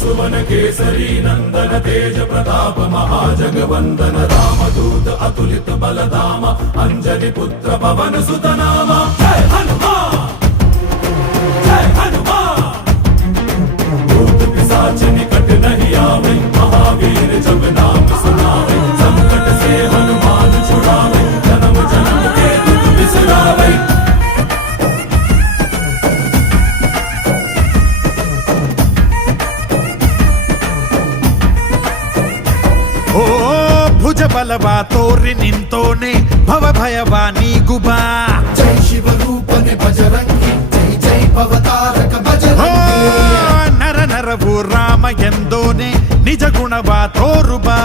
सुवन केसरी नंदन तेज प्रताप महाजगवंदन रामदूत अतुलित बलधाम अंजनी पुत्र पवन सुत नाम जय हनुमान जय हनुमान। भूत पिशाच निकट नहीं आवे महावीर जब नाम सुनावे संकट से हनुमान छुड़ावे जन्म जन्म के दुख बिसरावे। ಓ ಭುಜ ಬಲವಾ ತೋರಿ ನಿಂತೋನೆ ಭವ ಭಯವಾ ನೀಗುಬಾ ಜೈ ಶಿವರೂಪನೆ ಬಜರಂಗಿ ಜೈ ಜೈ ಭವತಾರಕ ಬಜರಂಗಿ ನರ ನರವು ರಾಮ ಎಂದೋನೆ ನಿಜ ಗುಣವಾ ತೋರುಬಾ